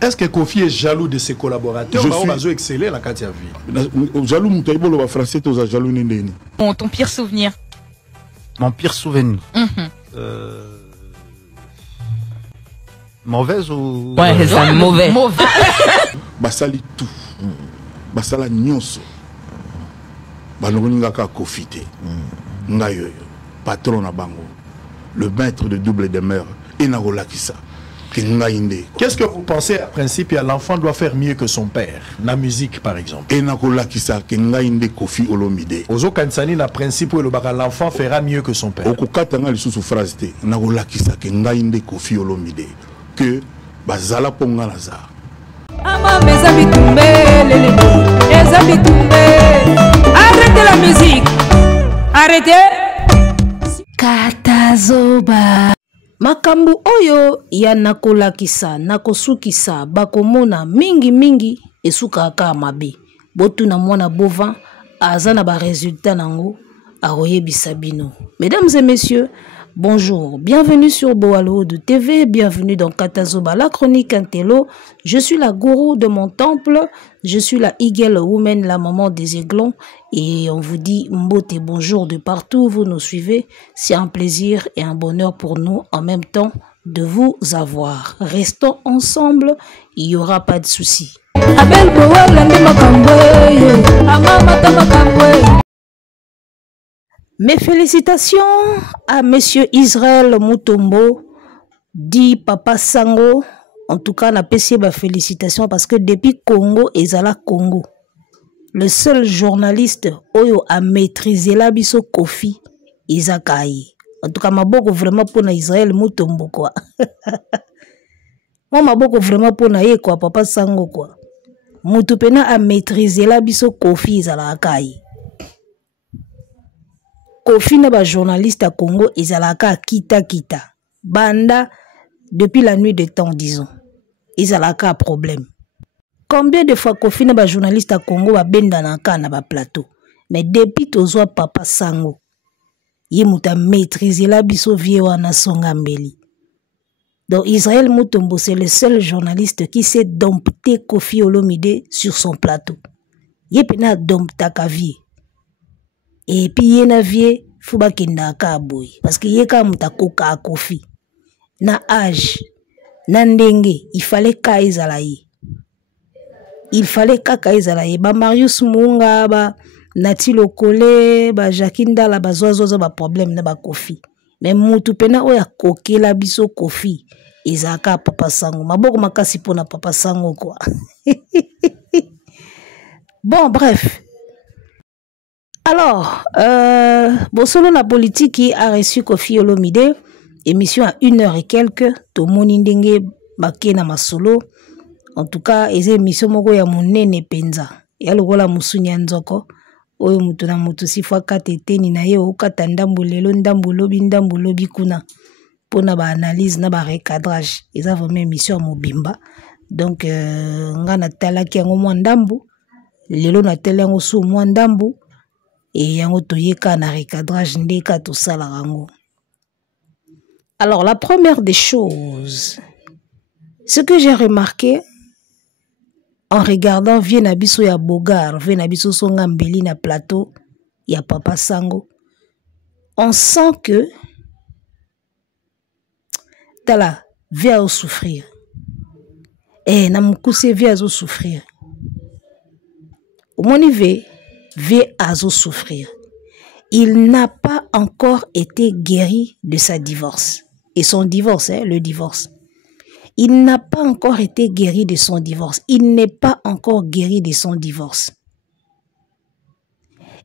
Est-ce que Kofi est jaloux de ses collaborateurs? On va exceller la Katia vie. Jaloux, Moutaïbo, le français, tu as jaloux Nindeni. Bon, ton pire souvenir? Mon pire souvenir. Mauvaise ou... Ouais, c'est ça, mauvais. Basali tout. Basala nyonso. Banongaka Kofite. Ngayoyo. Patron na bango. Le maître de double demeure. Enagola Kisa. Qu'est-ce que vous pensez à principe, l'enfant doit faire mieux que son père? La musique, par exemple. Enagola Kisa. Kengainde Kofi Olomide. Ozo Kansani, la principe où l'enfant fera mieux que son père. Okukatanga lisusu phrase te. Enagola Kisa. Kengainde Kofi Olomide. Que Bazala Ponga Lazare. Arrêtez la musique. Arrêtez. Katazoba. Makambu oyo ya nakolakisa, nakosukisa, bakomona mingi esuka aka mabe. Botu na mwana bova, azana ba résultat nango, aroyebisa bino. Mesdames et messieurs, bonjour, bienvenue sur Boalo de TV, bienvenue dans Katazoba, la chronique Intello. Je suis la gourou de mon temple, je suis la Eagle Woman, la maman des aiglons. Et on vous dit mbote bonjour de partout où vous nous suivez. C'est un plaisir et un bonheur pour nous en même temps de vous avoir. Restons ensemble, il n'y aura pas de soucis. Mes félicitations à Monsieur Israël Mutombo, dit Papa Sango. En tout cas, on a payé ma félicitations parce que depuis Congo, Ezala Congo. Le seul journaliste Oyo a maîtrisé la biso Kofi Isakai. En tout cas, maboko vraiment pour Israël Mutombo quoi. Moi maboko vraiment pour na quoi Papa Sango quoi. Mutupena a maîtrisé la biso Kofi Isakai. Kofi na ba journaliste à Congo Izalaka kita. Banda depuis la nuit des temps disons. Izalaka problème. Combien de fois Kofi na ba journaliste à Congo ba benda na ka na ba plateau. Mais depuis tozwa Papa Sango. Ye muta maîtriser la biso vie wana songa mbeli. Donc Israël Mutombo c'est le seul journaliste qui s'est dompté Kofi Olomide sur son plateau. Ye pena dompta ka vie. Et puis yena vie fuba kenda ka boy parce que yeka muta koka Kofi. Na âge na ndenge il fallait ka ezalaye. Il fallait kaka ezalaye ba Marius Munga ba Nati Lokole ba Jakinda la ba zozo ba problème na ba Kofi. Mais mutu pena oya kokela biso Kofi ezaka Papa Sango. Maboko makasi pona Papa Sango quoi. Bon bref. Alors, selon la politique qui a reçu Kofi Olomide, émission à 1h et quelques, to monindenge bakena masolo. En tout cas, les émissions moko ya monene penza. Ya lokola musunya nzoko, oyo mutu na mutu sifwa kateteni na ye okata ndambu lelo ndambu lobi kuna. Pona ba analyse na ba recadrage. Eza vraiment émission mobimba. Donc, nga na talaki yango mwa ndambu, lelo na tele yango su mwa ndambu. Et yango toyeka na recadrage ndeka to sala rango. Alors la première des choses, ce que j'ai remarqué en regardant Vienabiso ya Bogar, Vienabiso songa mbeli na plateau ya Papa Sango, on sent que tala vient souffrir. Et na mukuse vient souffrir. Au monivé vient à souffrir. Il n'a pas encore été guéri de sa divorce. Et son divorce, le divorce. Il n'a pas encore été guéri de son divorce. Il n'est pas encore guéri de son divorce.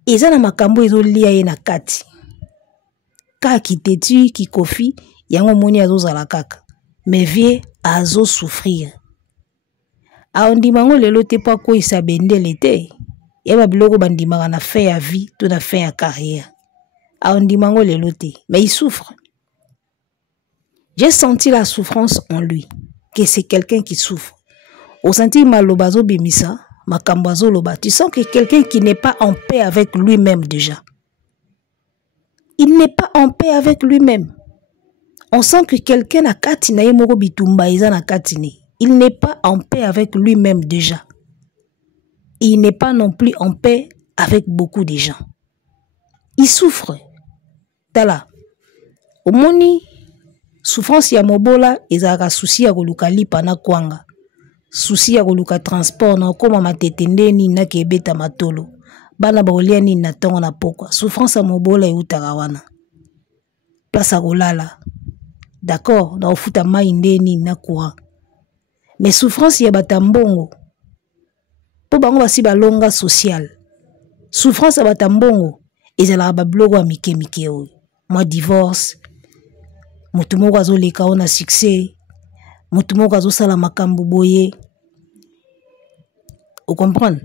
Et ça, na makambo ezo lia ye na kati. Ka ki tetu, ki Kofi, yango moni azo zala kaka. Mais vie azo souffrir. A ondimango lelo te pa ko isa bendele te. Yaba biloko bandimaka na fin ya vie, tout na fin ya carrière. A ondimango lelo te. Mais il souffre. J'ai senti la souffrance en lui. Que c'est quelqu'un qui souffre. Au senti malobazo bimisa, makambazo loba. Tu sens que quelqu'un qui n'est pas en paix avec lui-même déjà. Il n'est pas en paix avec lui-même. On sent que quelqu'un a katine moko bitumba iza na katine. il n'est pas en paix avec lui-même déjà. Il n'est pas non plus en paix avec beaucoup de gens. Il souffre. Tala. Au moni, souffrance ya mobola, ezaka souci ya koluka lipa na kwanga. Souci ya koluka transport na koma matetende ni na kebeta matolo. Bana baolia ni na tongo na pokwa. Souffrance ya mobola eutaka wana. Place à kolala. D'accord, na ofuta mai ndeni na courant. Mais souffrance ya batambongo. Po bango basi balonga social. Souffrance ya batambongo ezala ba blogo mike mike oyo. Moi divorce. Mutu moko azoleka ona succès. Mutu moko azosala makambo boye. Vous comprenez?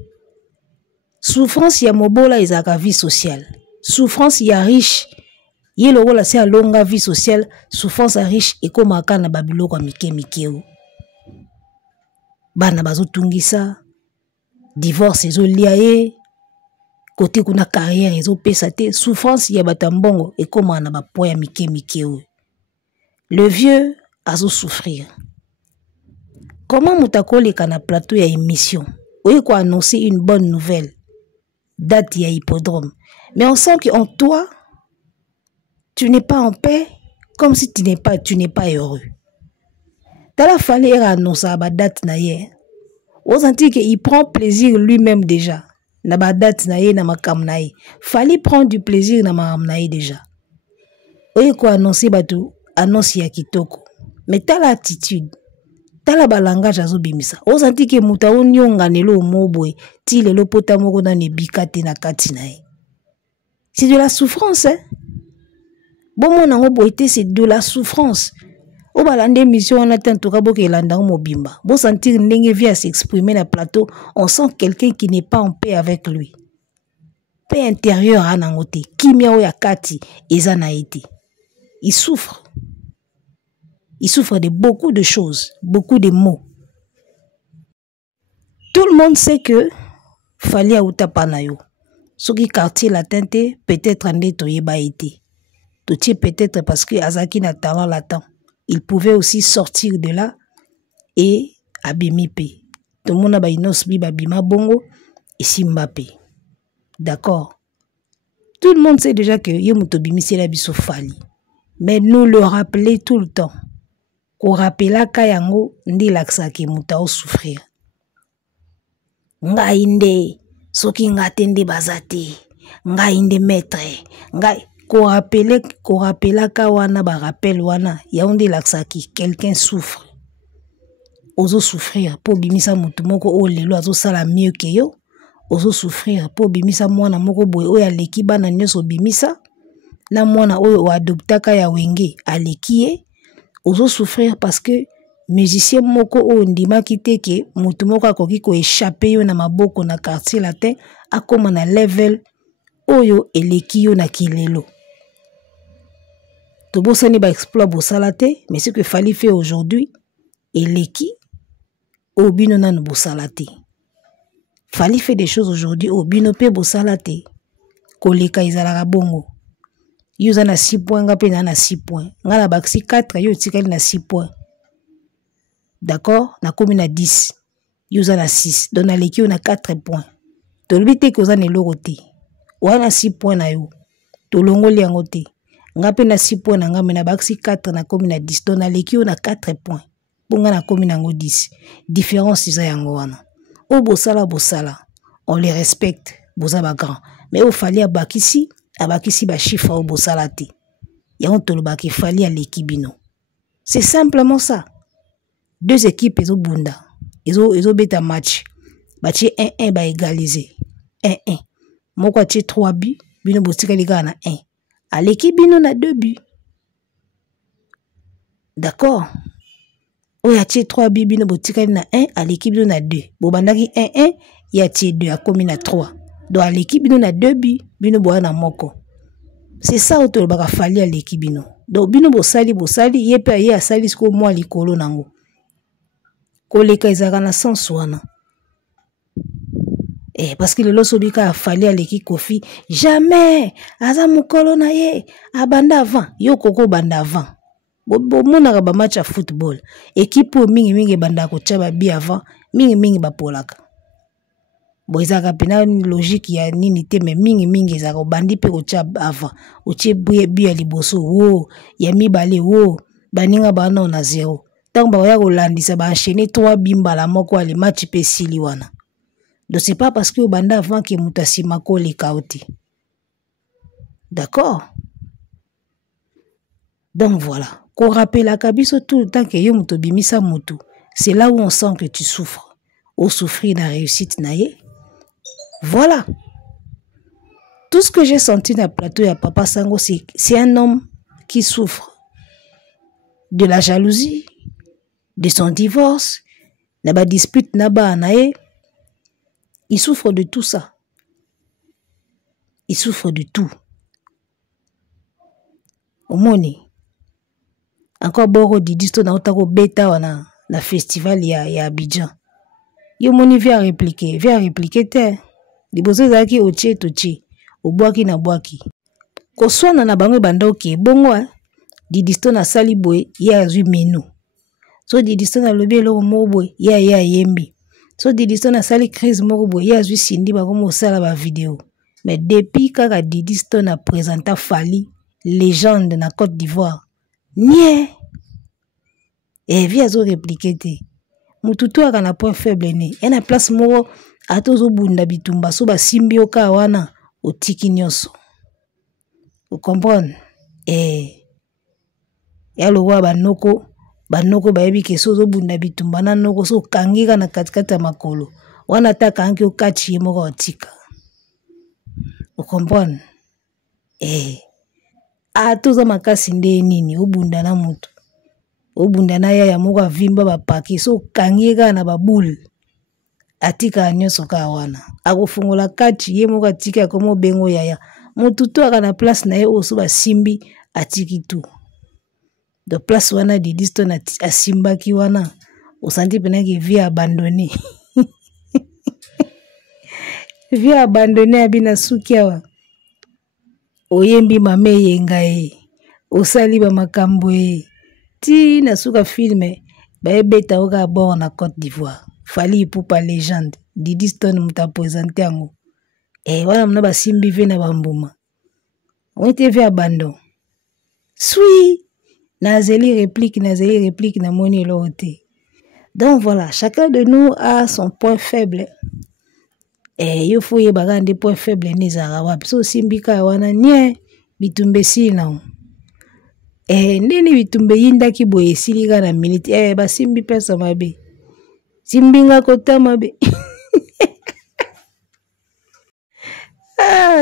Souffrance ya mobola ezaka vie sociale. Souffrance ya riche. Ye lokola se alonga vie sociale, souffrance ya riche ekomaka na babiloko mike mikeo. Bana bazotungisa, divorce ezolia ye, côté kuna carrière ezopesa te, souffrance ya batambongo ekomaka na bapoya mike mikeo. Le vieux azo souffrir. Comment mutakoleka na plateau ya émission? Oui, quoi annoncer une bonne nouvelle. Date ya hippodrome. Mais on sent qu'en toi, tu n'es pas en paix, comme si tu n'es pas heureux. T'as fallu annoncer à la date naïe. On sentit qu'il prend plaisir lui-même déjà. Na ba date naïe na makam naïe. Fallait prendre du plaisir na makam naïe déjà. Oui, quoi annoncer batou, annonce ya kitoko. Mais t'as l'attitude. T'as la balangage azo bimisa. On sentit que muta onyonga nelo mobwe, ti lelo pota moko na nebikate na kati naïe. C'est de la souffrance, hein? Bon, mon ango c'est de la souffrance. Au balande mission, on attend tout cas que l'andang mobimba. Bon sentir n'engue vient s'exprimer dans le plateau, on sent quelqu'un qui n'est pas en paix avec lui. Paix intérieure à nangote. Kimia ou yakati, ezanaïti. Il souffre. Il souffre de beaucoup de choses, beaucoup de mots. Tout le monde sait que fallait à utapanayo. Ce qui quartier latin peut-être en détoyeba été. Peut-être parce que Azaki n'a talent latent. Il pouvait aussi sortir de là et abimipe. Tout le monde a inos bi babima bongo et Simbape. D'accord. Tout le monde sait déjà que Yomutobimi c'est la bisofali. Mais nous le rappeler tout le temps. Qu'on rappela kayango ndi laksa ki mutao souffrir. Nga inde soki nga tende bazate. Nga inde maître. Nga Qu'on rappela kawana ba rappel wana yaondi laksaki quelqu'un souffre ozo souffrir pour bimisa mutu moko o lelo azo sala mieux que yo ozo souffrir pour bimisa mwana moko boye o ya leki bana nyoso bimisa na mwana o adoptaka ya wenge alekie ozo souffrir parce que musicien moko o ndima kiteke mutu moko akoki ko échapper yo na maboko na quartier latin akoma na level oyo eleki yo na kilelo. Tout beau sani ba exploit bosalate, mais ce que fallait faire aujourd'hui, et l'équipe, au bino nan bosalate. Fallait faire des choses aujourd'hui, au bino pe bosalate. Koleka izala bongo. Yuza na 6 points, nga pe na 6 points. Nga na baksi 4, yo tikali na 6 points. D'accord? Na komi na 10. Yuza na 6. Donc na leki yo na 4 points. Tolbite koza ne lorote. Wana 6 points na yo. Tolongoli yango te. Nga pe na 6 points na nga mena baksi 4 na komi na 10. Donc na leki yo na 4 points. Bonga na komi na ngo 10. Différence isa yango wana. O bosala bosala. On les respecte. Boza ba grand. Mais au fallait abakisi ba chiffre au bosala te. Ya on tolobaki fallait à l'équipe bino. C'est simplement ça. Deux équipes ezo bunda. Ezo beta match. Bachi 1-1 ba égaliser. 1-1. Moko ti 3 buts, bino botika liga na 1. À l'équipe bino na 2 buts. D'accord? O ya ti 3 buts bino botika na 1, à l'équipe bino na 2. Bobandaki 1-1, ya ti 2 a komi na 3. Donc à l'équipe bino na 2 buts, bino boa na moko. C'est ça auto baka fali à l'équipe bino. Donc bino bosali ye pe ye asali sko moi likolo nango. Koleka ezaka na sens wana. Parce que le losobika a fallu à l'équipe Kofi. Jamais. Aza mukolo na ye. Abanda avant. Yo koko banda avant. bomonaka ba match ya football équipe mingi banda kotia ba bi avant mingi bapolaka boizaka pena logique ya nini te mais mingi ezaka bandi pe kotia avant otie bi ya liboso wo ya mibale wo baninga bana na 0 tant ba ya kolandisa ba enchaîner 3 bimbala moko ali match pe sili wana. Donc c'est pas parce que banda avant que mutasima ko le kaoti. D'accord? Donc voilà, qu'on rappelle à Kabiso tout le temps que yo muto bimisa mutu, c'est là où on sent que tu souffres. Ou souffrir de la réussite naïe. Voilà. Tout ce que j'ai senti dans le plateau à Papa Sango, c'est un homme qui souffre de la jalousie, de son divorce, de la dispute naba naïe. Il souffre de tout ça. Il souffre de tout. Au moni. Encore boro didisto na otako beta wana na festival ya Abidjan. Yo moni vient répliquer te. Liboso zaki oche toche, obwaki na bwaki. Ko swana na bango bandoki bongo didisto na sali boy ya azui menu. So didisto na lobi eloko moko boy ya yembi. So didisto na sali crise moko boy ya azui sindi ba komo sala ba vidéo. Mais depuis kaka didisto na présenta Fali légende na Côte d'Ivoire. Nie. Et via zo répliquer te. Mututu aka na point faible ne. Et na place moko atozo bunda bitumba so ba simbi oka wana otiki nyonso. Vous comprenez? Ya lowa banoko bayebi ke so zo bunda bitumba na noko so kangika na katikata makolo. Wana ta kangi okachi moko otika. Vous comprenez? Atoza makasi nde nini obunda na mutu. Obunda na ya moko avimba ba paki so kangika na babule. Atika nyonso ka wana. Akofungola kachi ye moko atika komo bengo yaya. Mututu aka na place na ye oso ba simbi atiki tu. De place wana didisto na asimbaki wana. Osanti pena ki vie abandonné. Vie abandonné abina suki awa. Oyembi mame yenga e. Osali ba makambo e. Ti na suka filme. Ba ebeta oka bord na Côte d'Ivoire. Fali Ipupa légende. Didi Stone muta présenter yango. Wana mna ba simbi ve na bambuma. On était vu abandon. Sui. Nazeli réplique na moni lote. Donc voilà, chacun de nous a son point faible. Il faut y avoir des points faibles ni zarawa. So simbi ka wana nie bitumbe sila. Nini bitumbe yinda ki boye siliga na minute. Ba simbi pesa mabe. Simbinga kota mabe.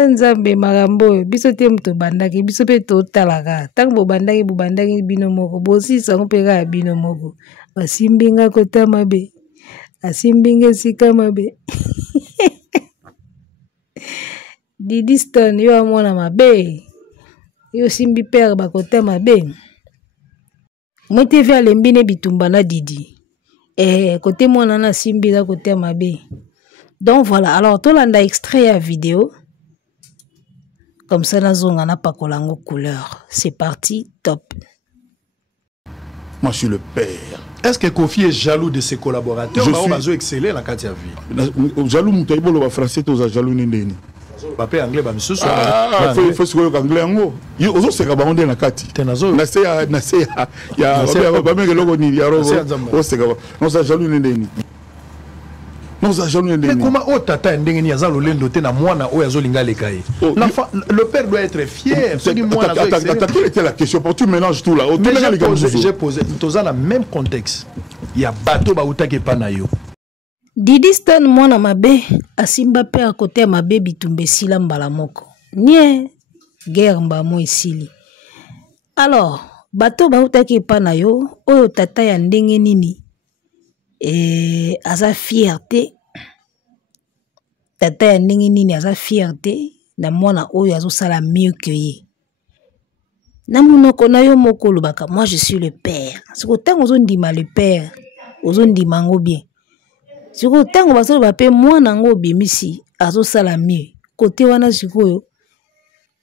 Nzambe marambo biso te mto bandaki biso pe to talaka tango bandaki bino moko bosi sango peka bino moko basimbinga kota mabe asimbinga sika mabe. Didi Stone yo amona mabe yo simbi père bakota mabe mote via lembine bitumba na Didi côté mona na simbi za kota mabe. Donc voilà, alors tolanda extrait à vidéo. Comme ça, na zonga na pakolango couleur. C'est parti, top. Moi, je suis le père. Est-ce que Kofi est jaloux de ses collaborateurs? Je suis excellent dans Katia vie. Jaloux, mon français, tu as jaloux n'indéni. Papa anglais, bah monsieur. Il faut se voir anglais ango. Il aussi c'est quand on est na Kati. Tenazo. Na se ya ba meke logo ni ya robo. O se quand non ça jaloux n'indéni. Non ça jaloux n'indéni. Mais comment o tata ndengeni azalo lendo te na mwana o yazolinga lekaye. L'enfant, le père doit être fier. Ce dit mwana. Quelle était la question? Pour tu mélanges tout là. J'ai posé dans le même contexte. Il y a bateau ba utake panayo. Didi Stone mwana mabe asimba pe à côté mabe bitumbe sila mbala moko. Nie guerre mbamo esili. Alors, bateau ba utake panayo oyo tata ya ndenge nini? Aza fierté. Tata ya ndenge nini aza fierté na mwana oyo azo sala mieux que ye. Na munoko na yo moko lobaka, moi je suis le père. Siko tango ozo ndima le père, ozo ndima ngo bien. Siko tango basolo bape mwana ngo bimisi azo sala mieux. Kote wana sikoyo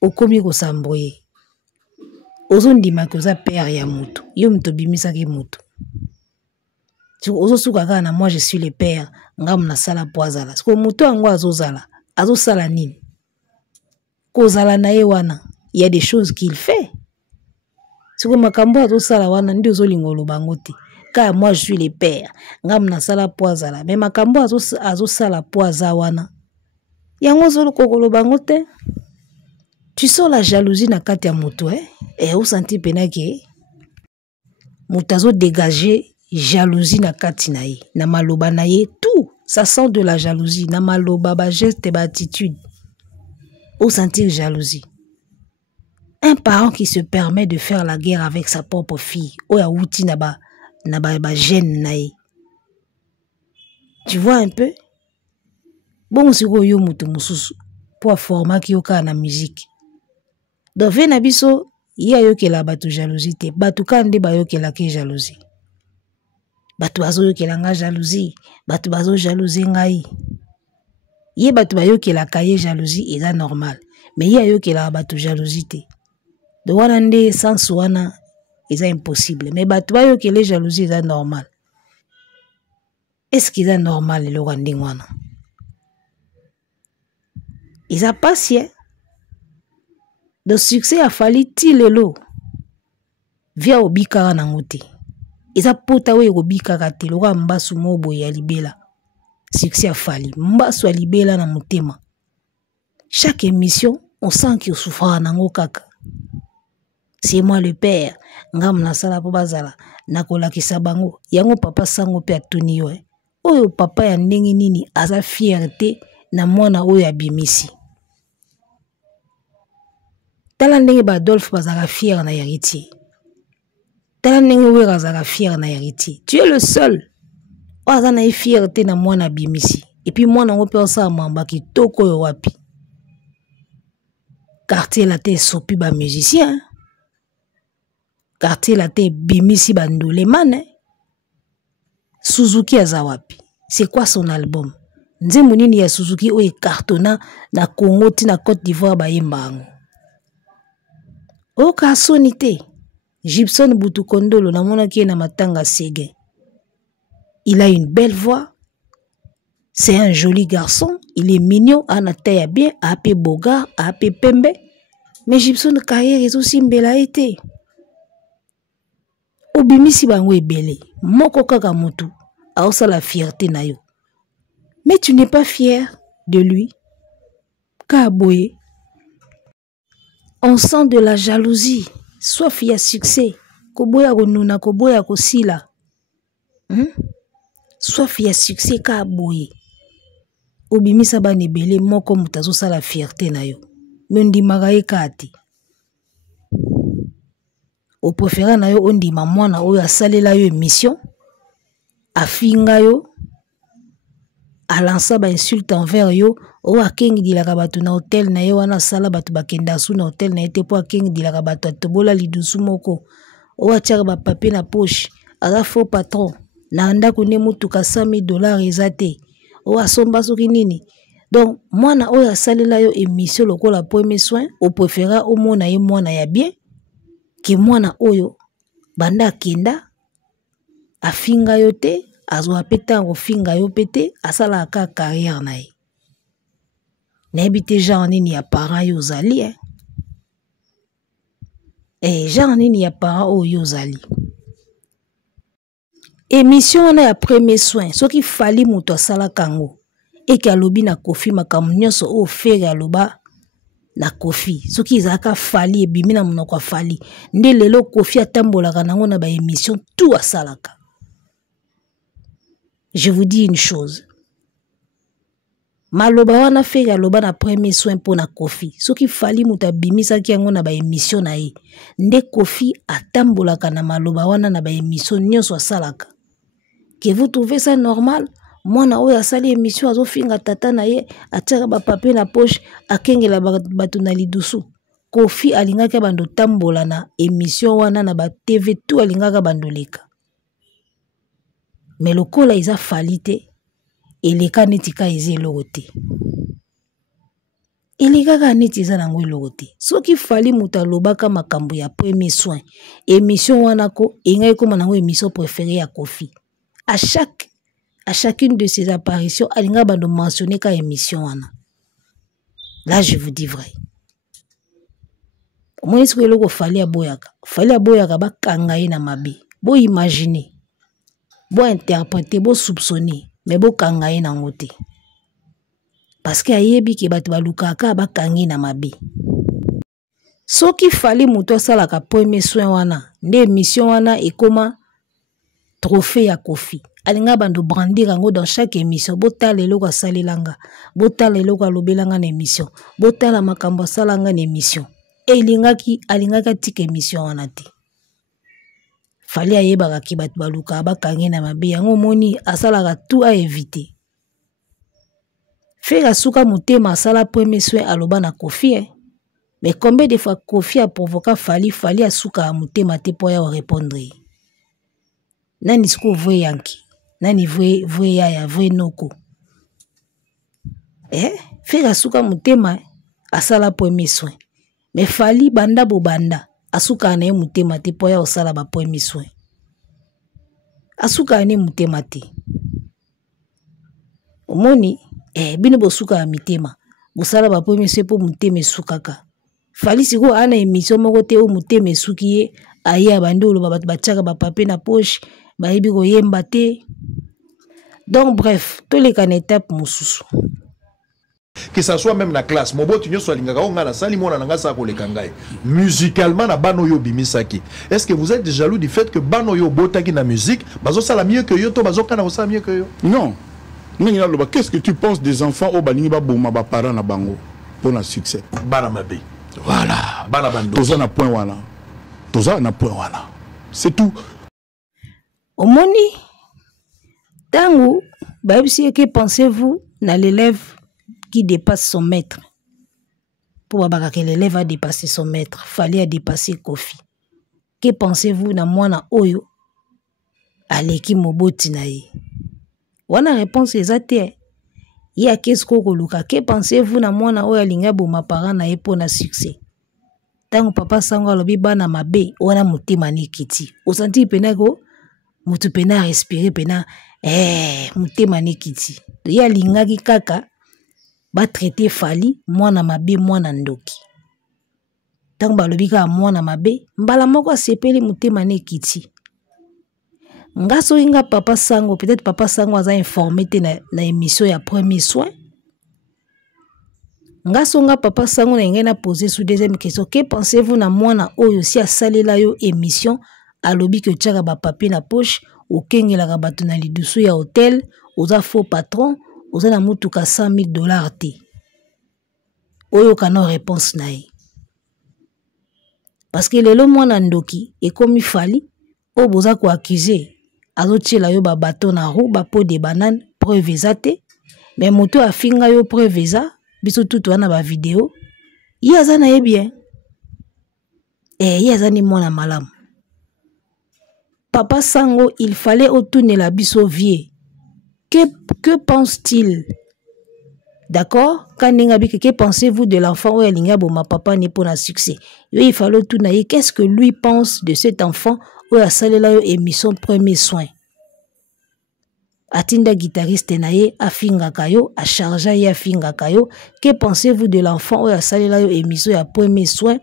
okomi ko samboye. ozondima ke oza père ya moto yo moto obimisaki moto ozosuka kaka na moi je suis le père ngamu nasala po azala siko moto yango azosala nini kozala na ye wana il y a des choses qu'il fait siko makambo azosala wana ndi ozolinga oloba ngo te car moi je suis le père ngamu nasala po azala mais makambo azosala po aza wana yango ozoluka koloba ngo te. Tu sens la jalousie na kati ya moto et au senti pena ke moto dégager jalousie na kati na ye na maloba na ye tout ça sent de la jalousie na maloba ba geste ba attitude au sentir jalousie. Un parent qui se permet de faire la guerre avec sa propre fille o ya wuti na ba gêne na ye. Tu vois un peu bon siko yo moto mususu pour former ki yoka na musique. Donc ve na biso ya yokela batu jalousie te batu kande ba yokela ke jalousie. Batu bazo yokela nga jalousie, batu bazo jalousie ngai. Ye batu ba yokela kaye jalousie eza normal, mais ya yokela batu jalousie te. De wana nde sans wana eza impossible, mais batu ba yokela jalousie eza normal. Est-ce qu'il est normal le randing wana? Eza passé. De succès a fallu tilelo via obika na ngote. Eza pota we obika kate loka mbasu mobo ya libela. Succès a fallu mbasu ya libela na motema. Chaque émission on sent qu'il souffre na ngokaka. C'est moi le père. Ngam na sala po bazala nakola kisabango. Yango papa sango pe atuni yo. Oyo papa ya ndenge nini aza fierté na mwana oyo abimisi. Tala ndenge ba Adolphe bazaka fier na héritier. Tala ndenge we bazaka fier na héritier. Tu es le seul. Oza na fierté na mwana bimisi. Et puis mwana ngo pe osa mamba ki toko yo wapi. Quartier la te sopi ba musicien. Quartier la te bimisi ba ndole man. Suzuki aza wapi. C'est quoi son album? Nzembo nini ya Suzuki oye cartonna na Congo ti na Côte d'Ivoire ba yembango. Oka sonité. Gibson Butukondolo na mona ki na matanga Séguin. Il a une belle voix. C'est un joli garçon. Il est mignon, anataya bien, ape boga, ape pembe. Mais Gibson carrière est aussi mbela été. Obimisi bango ebele. Moko kaka motu. Aosa la fierté na yo. Mais tu n'es pas fier de lui. Kaboye. On sent de la jalousie. Soif ya succès. Koboya konuna, koboya kosila. Soif ya succès kaboye. Obimisa banebele moko mutazo sa la fierté na yo. Mendi magaye kati. Au préféré na yo ondima mwana oyo asalela yo émission. Afinga yo. Alansa ba insulte envers yo. O akengi dilaka batu na hotel na yo wana sala batu bakenda su na hotel na ete po akengi dilaka batu atobola lidusu moko. O atiaka ba papier na poche. Aza faux patron. Na ndako ne mutuka $100,000 ezate. O asomba soki nini. Donc mwana oyo asalela yo émission lokola premier soin au préféré o mona ye mwana ya bien ki mwana oyo banda kenda afinga yo te azwa peta ngo finga yo pete asala ka carrière na ye. N'habite genre nini ya parents yo zali genre nini ya parents oyo zali. Émission na ya premier soin soki fali muto asala kango eke alobi na Kofi makambo nyonso o fere aloba na Kofi soki izaka fali ebimi na monoko fali nde lelo Kofi atambolaka nango na ba émission tout asalaka. Je vous dis une chose. Maloba wana fere aloba na premier soin pour na Kofi soki fali muto abimisa ki yango na ba émission na ye nde Kofi atambolaka na maloba wana na ba émission nyonso asalaka. Que vous trouvez ça normal? Mwana oyo asali émission azofinga tata na ye atiaka ba papier na poche akengela batu na lidusu. Kofi alingaka bando tambola na émission wana na ba TV tout alingaka bando leka. Mais lokola iza falite eleka netika eze lote. elikaka neti eza nango eloko te soki fali moto alobaka makambo ya premier soin émission wana ko engai ekoma nango émission préférée ya Kofi à chacune de ses apparitions alinga bando mentionner ka émission wana. Là je vous dis vrai omoni siko eloko fali aboyaka bakanga ye na mabe bo imaginer bo interpréter bo soupçonner mais bo kanga ye nango te parce que ayebi ke bato balukaka bakangi na mabe soki fali moto asalaka premier soin wana nde émission wana ekoma trophée ya Kofi alinga bando brandir yango dans chaque émission botala eloko asalelanga botala eloko alobelanga na émission botala makambo asalanga na émission alingaka tika émission wana te fali ayebaka ki bato balukaka bakangi na mabe yango moni asalaka tout à éviter. Faire suka mutema asala premier soin aloba na Kofi mais combien de fois Kofi a provoqué fali a suka mutema te po ya répondre nani siko vrai yanki nani vrai ya vrai noko faire suka mutema asala premier soin mais fali banda bobanda asuka na mutema te po ya osala ba premier soin asuka ne mutema te omoni bino bosuka ya mitema bosala ba premier soin po mutema esukaka fali siko ana émission moko te o mutema esuki ye aya bando lo ba batiaka ba papier na poche ba yebi ko yemba te donc bref tous les can étape mususu que ça soit même la classe moboti nyo soit lingaka ngala sali mona nanga sa ko lekangai musicalement na bano yo bimisaki est-ce que vous êtes jaloux du fait que bano yo botaki na musique bazo sala mieux que yo to bazo kana osala mieux que yo? Non. Qu'est-ce que tu penses des enfants au balingi ba boma ba parents na bango pour le succès? Bana mabe. Voilà. Bana bando. Toza na point wana. Toza na point wana. C'est tout. Omoni tangu babisi que pensez-vous na l'élève qui dépasse son maître? Pour que l'élève a dépassé son maître, fallait a dépasser Kofi. Que pensez-vous na mwana oyo aleki moboti na ye? Wana réponse ezate ya kesko koluka ke pensez-vous na mwana oyo alinga boma parent na ye pona succès tango papa sango alobi bana mabe wana motema nikiti osanti pena ko mutu pena respirer pena motema nikiti ya lingaki kaka ba traiter fali mwana mabe mwana ndoki tango balobi ka mwana mabe mbala moko asepeli motema nikiti. Ngaso inga papa sango peut-être papa sango aza informé te na émission ya premier soin. Ngaso nga papa sango na ngena poser sous deuxième question que pensez-vous na mwana oyo si asalela yo émission alobi que tchaka ba papier na poche okengela ka bato na lidusu ya hôtel oza faux patron oza na mutuka $100,000 te oyo kana réponse na ye parce que lelo mwana ndoki ekomi fali o boza ko accuser azotiela yo ba bateau na roue ba pot de banane preuve ezate mais moto afinga yo preuve eza biso tutu wana ba vidéo ye aza na ye bien ye aza ni mwana malamu papa sango il fallait otunela biso vie que pense-t-il d'accord quand ninga biki que pensez-vous de l'enfant oyo alinga boma papa ni pona succès yo il fallait otuna ye qu'est-ce que lui pense de cet enfant oyo asalela yo émission premier soin atinda guitariste na ye afingaka yo achargea ye afingaka yo que pensez-vous de l'enfant oyo asalela yo émission ya premier soin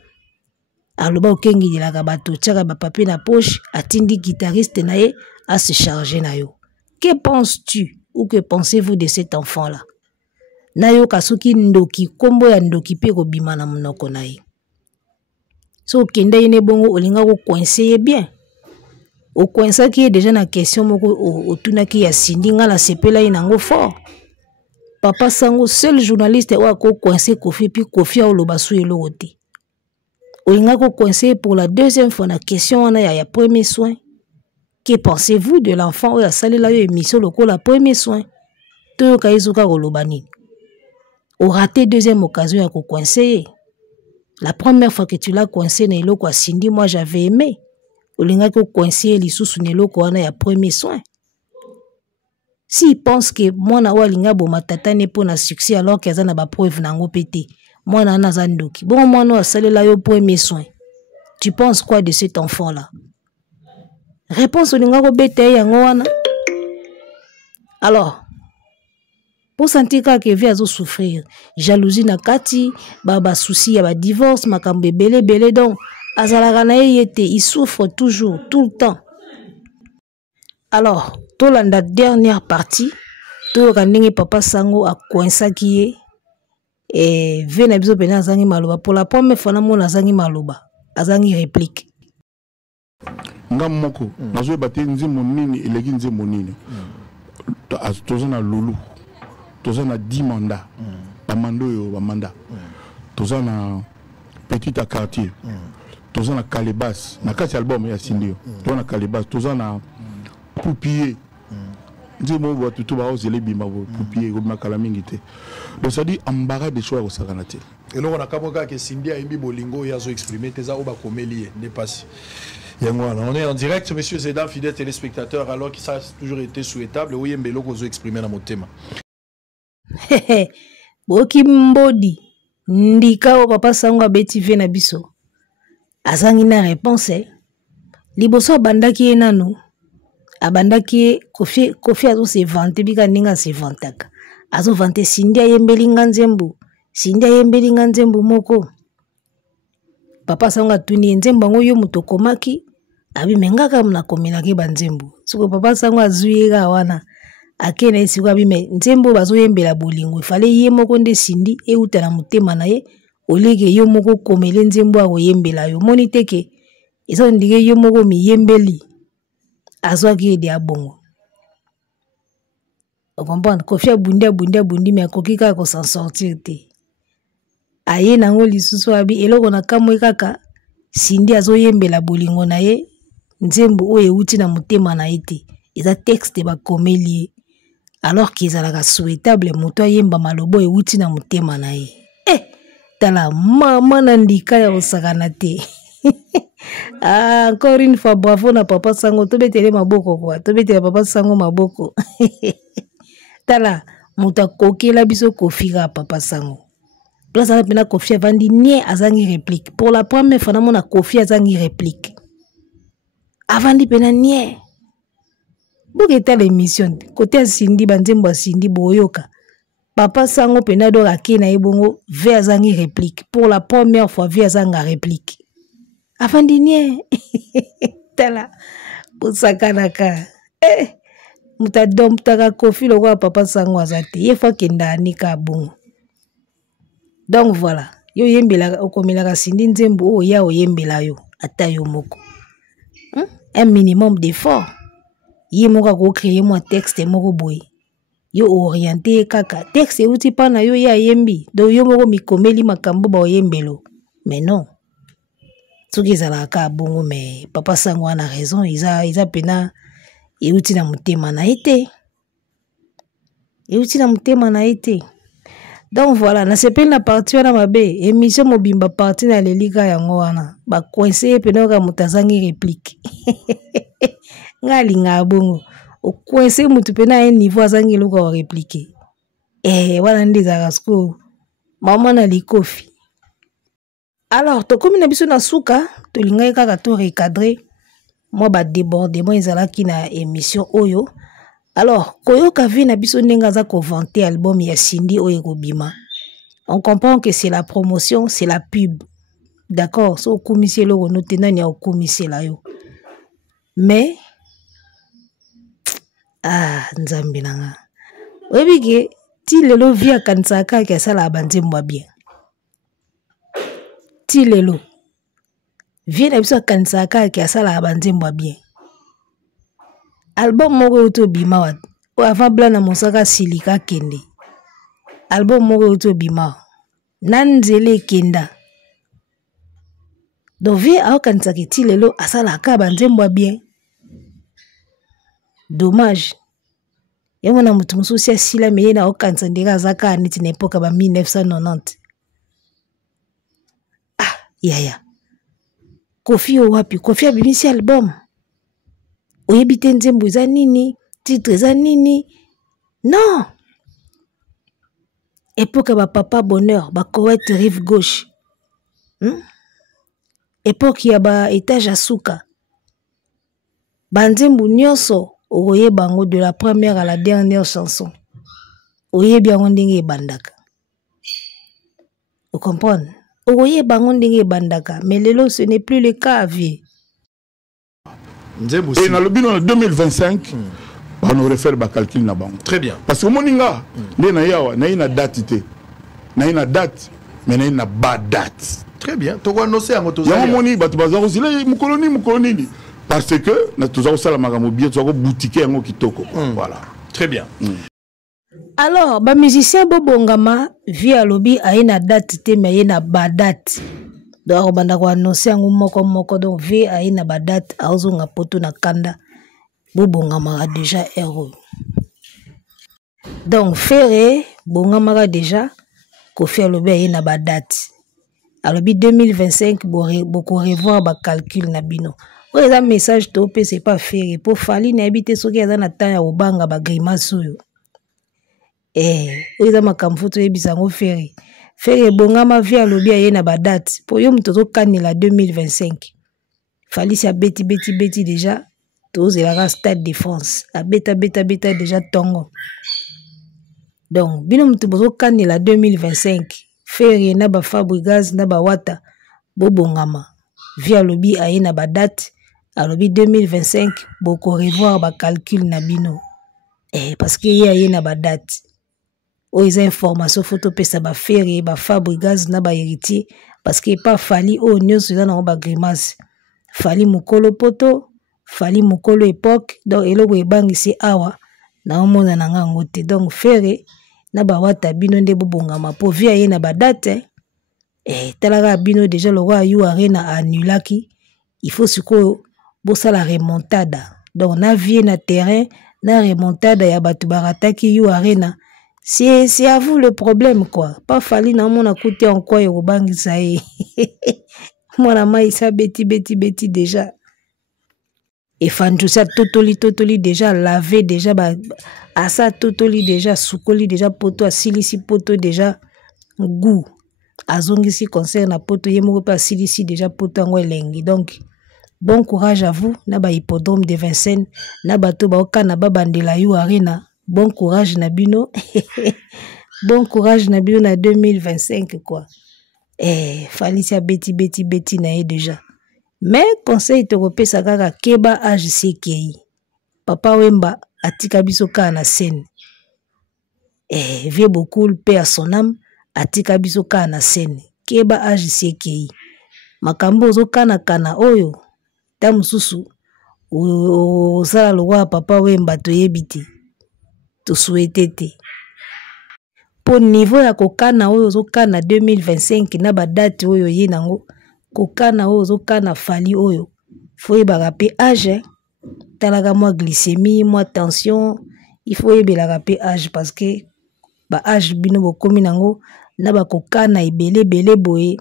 aloba okengelelaka bato tiaka bapapier na poche atindi guitariste na ye ase charger na yo que penses-tu ou que pensez-vous de cet enfant là na yo kasuki ndoki kombo ya ndoki pe kobima na monoko na ye so okenda ye ne bongo olinga ko coincer bien au coincer qui est déjà na question moko otuna ki ya sindi ngala sepela inango fort papa sango seul journaliste wa ko coincer Kofi puis Kofi a oloba su eloko te olinga ko coincer pour la deuxième fois na question wana ya premier soin que pensez-vous de l'enfant oyo asalela yo émission lokola premier soin to ka izuka koloba nini au raté deuxième occasion ya ko coincer la première fois que tu l'as coincé na eloko a sindi moi j'avais aimé olinga ko coincer lisusu neloko wana ya premier soin s'il pense que mwana oyo alinga boma tata ne pona succès alors que aza na ba preuve nango pété Moi, na zandoki. Bon, moi, nous, à là, yo premier soin. Tu penses quoi de cet enfant-là? Réponse au Ningago Bete Yangoana. Alors, pour sentir que vie a souffrir, jalousie na kati, baba souci, ya ba divorce, makambe belé, donc, azalagana yete, il souffre toujours, tout le temps. Alors, tout la dernière partie, tout le papa sango a coincé qui est, et vena biso pena azangi maloba. Pour la première fois, na azangi maloba, azangi réplique. Ngam moko, nazo bate nzembo nini, eleki nzembo nini. Toza na lulu, toza na 10 mandats, bamando yo bamanda, toza na petit à quartier, toza na Calebas, na kati album ya Sindio, toza na Calebas, toza na Poupier, nzembo bo tutu ba ozele bima bo Poupier ko makala mingi te. Donc ça dit embarras des choix au sakanate. Et là on a kamoka que Cindy a imbi bolingo yazo exprimer teza oba komeli n'est pas. On est en direct, messieurs et dames, fidèles téléspectateurs, alors que ça a toujours été souhaitable. Oui, Mbelo qu'on a exprimé dans mon thème. Boki mbodi, ndika o papa sango abeti vena biso. Azangi na réponse. Liboso abandaki enano. Abandaki kofi azo se vante bika ninga se vantaka. Azo vante Cindy yembeli nganzembu. Cindy yembeli nganzembu moko. Papa sango atuni nzembo ngo yo mutokomaki. Abi mengaka mna komelaki banzembo. Siko papa sango azuiga wana. Akena isi kwa bime nzembo bazo yembela bolingo. Ifale ye moko nde Cindy euta na mutema na ye. Olege yo moko komele nzembo ako yembela yo. Moni teke. Isa ndige yo moko mi yembeli. Azwa ki ede abongo. O comprendre. Kofia bundi me akokika ko s'en sortir te. Aye nango lisusu abi eloko na kamwe kaka Cindy azo yembela bolingo na ye nzembo oye uti na mutema na ite eza texte ba komeli alors qu'ils ala souhaitable moto yemba malobo e uti na mutema na ye tala mama na ndika ya osakana te encore une fois bravo na papa sango tobetele maboko kwa tobetele papa sango maboko tala moto kokela biso kofika papa sango. Place à la Kofi Avandi nie azangi réplique. Pour la première fois, on a Kofi azangi réplique. Avandi pena nie. Bouge l'émission. Côté Cindy banzembo Cindy boyoka. Papa sango pena do akena ebongo ve azangi réplique. Pour la première fois, ve azanga réplique. Avandi nie. Tala. Usakanaka. Mutadom taka Kofi lo wa papa sango azate. Yefa kenda anika bongo. Donc voilà, yo yembela okomela Cindy nzembo o ya oyembela yo ata yo moko. Un minimum d'effort. Ye moko ko créer moi texte moko boy. Yo orienté kaka texte uti pa na yo ya yembi. Do yo moko mikomeli makambo ba oyembelo. Mais non. Soki zala ka bongo mais papa sango a raison, isa pena e uti na mutema na ete. E uti na mutema na ete. Donc voilà, na sepel na partie wana mabe, émission mobimba partie na lelika yango wana. Ba coincé penoka mutazangi réplique. Ngali ngabongo. O coincé mutu pena un niveau azangi loko répliquer. Wana ndeza rasko. Mama na likofi. Alors, to komi na biso na suka, to lingai kaka to recadrer. Moi ba débordement ezalaki na émission oyo. Alors, koyoka vi na biso nenga za ko vanter album ya Cindy Oyeko Bima. On comprend que c'est la promotion, c'est la pub. D'accord, so komisie lo no tenani ya komisie la yo. Mais nzambe nanga. Webige ti lelo via kansaka ke sala banzembo bien. Ti lelo via na biso kansaka ke sala banzembo bien. Album moko uto bima wat. O avant blana mosaka silika kende. Album moko uto bima. Nanzele kenda. Donc vie a okansaki ti lelo asala ka banzembo bien. Dommage. Yango na mutu mususi asila meye na okansa ndeka zaka neti na epoka ba 1990. Yaya. Kofi o wapi? Kofi abimisi album. Oyebite nzembo eza nini, titre eza nini. Non. époque ba papa bonheur ba Koweït rive gauche époque ya ba étage à suka banzembu nyonso oye bango de la première à la dernière chanson oye bien ndenge bandaka vous comprenez oye bango ndenge bandaka mais lelo ce n'est plus le cas vie et dans le bilan de 2025 on aurait fait le calcul na bango très bien parce que moninga na yawa na ina date na date mais na ina bad date très bien to ko annoncer en moto ya moni batu bazako zile mukoloni parce que na tozako sala makambo bien tozako boutique yango kitoko voilà très bien alors ba musicien bobongama via lobby aina date te mais aina bad date donc banda ko annoncer yango moko donc vi aina bad date azonga poto na kanda bobongama déjà héros donc Ferré bongama déjà ko faire lobby aina bad date alors 2025 beaucoup revoir ba calcul na bino oyo eza message tope c'est pas Ferré pour fali na habiter soki aza na temps ya obanga ba grimace oyo oyo eza makambo toyebisa yango Ferré bongama via lobby aye na ba date po yo muto tokanela 2025 fali si abeti déjà tozelaka Stade de France abeta déjà tongo donc bino muto bozokanela 2025 Ferré na ba Fabregas na ba Wata bobongama via lobby aye na ba date alobi 2025 boko revoir ba calcul na bino parce que ye aye na ba date oyo eza information photo pesa ba Ferré ba Fabregas na ba héritier parce que pas fali oyo nyonso eza nango ba grimace fali mokolo poto fali mokolo époque donc eloko ebangisi awa na omona na ngango te donc Ferré na ba Wata bino nde bobongama po via ye na ba date talaka bino déjà le roi yu arena annulaki il faut siko bosala remontada donc na vie na terrain na remontada ya batu barataki yu arena c'est à vous le problème quoi pas fali na mona koute en quoi yobangisa ye mwana maïsa beti déjà et fandusa totoli déjà lavé déjà ba asa totoli déjà sukoli déjà poto asilisi poto déjà goût azongisi concert na poto ye moko pa asilisi déjà poto ngo elengi donc bon courage à vous na ba hippodrome de Vincennes na bato ba okana ba bandela yu arena bon courage na bino bon courage na bino na 2025 quoi falisi beti na ye déjà mais conseil te repesa kaka keba age CKI papa Wemba atika biso ka na scène vie beaucoup paix à son âme atika biso ka na scène keba age CKI makambo ozokana oyo ta mususu osala lokwa papa Wemba toyebi te tosouhaite te po niveau ya kokana oyo ozokana 2025 na ba date oyo ye nango kokana oyo ozokana fali oyo faut yebaka pe âge talaka mwa glycémie mwa tension il faut yebelaka pe âge parce que ba âge bino bokomi nango na bakokana ebele boye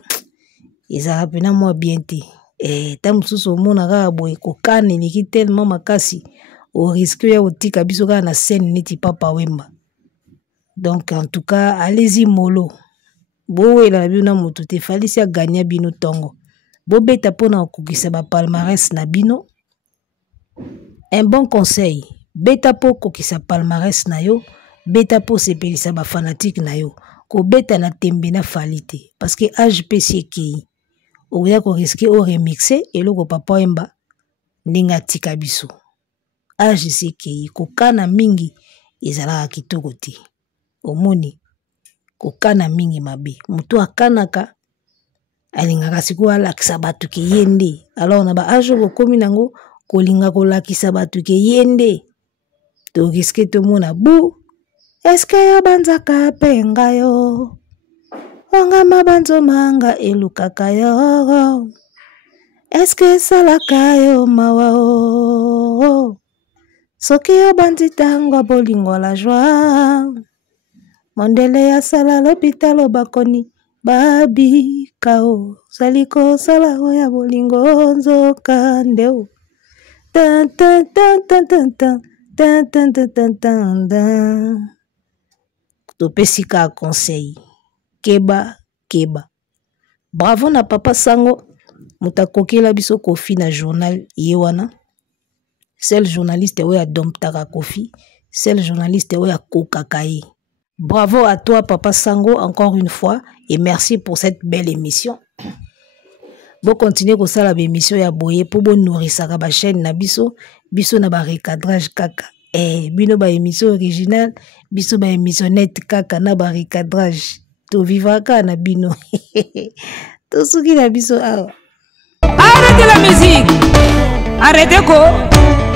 ezala pena mwa bien te ta mosusu omona kaka boye kokana eleki tellement makasi au risque ya kotika biso kaka na scène neti papa Wemba donc en tout cas allez-y mollo bowela na bino na moto te falisi ya gagner bino tongo bobeta pona kokisa ba palmarès na bino un bon conseil beta po kokisa palmarès na yo beta po sepelisa ba fanatique na yo ko beta na tembe na falite parce que âge PCK oya ko risquer o remixer eloko papa Wemba ndinga tika biso âge CK kokana mingi ezalaka kitoko te omoni kokana mingi mabe mutu akanaka alingaka siko alakisa batu ke yende alors na ba âge kokomi nango kolinga kolakisa batu ke yende to risque to mona bu est-ce que yo banzaka penga yo onga mabanzo manga elukaka yo est-ce que salaka yo mawa o soki yo banzitango bolingo la joie mondele ya sala l'hôpital bakoni babi kao saliko sala ya bolingo nzoka ndeo tan topesi ka conseil keba keba. Bravo na papa Sango mutakokela biso Kofi na journal yewana. C'est le journaliste oya domptaka Kofi, c'est le journaliste oya kokakaye. Bravo à toi papa Sango encore une fois et merci pour cette belle émission. Bon continuer ko sala ba émission ya boye pour bon nourrir ba chaîne na biso na ba recadrage kaka. Bino ba émission originale, biso ba émission net kaka na ba recadrage. To vivaka na bino. To suki na biso awa. Arrêtez la musique. Arrêtez quoi?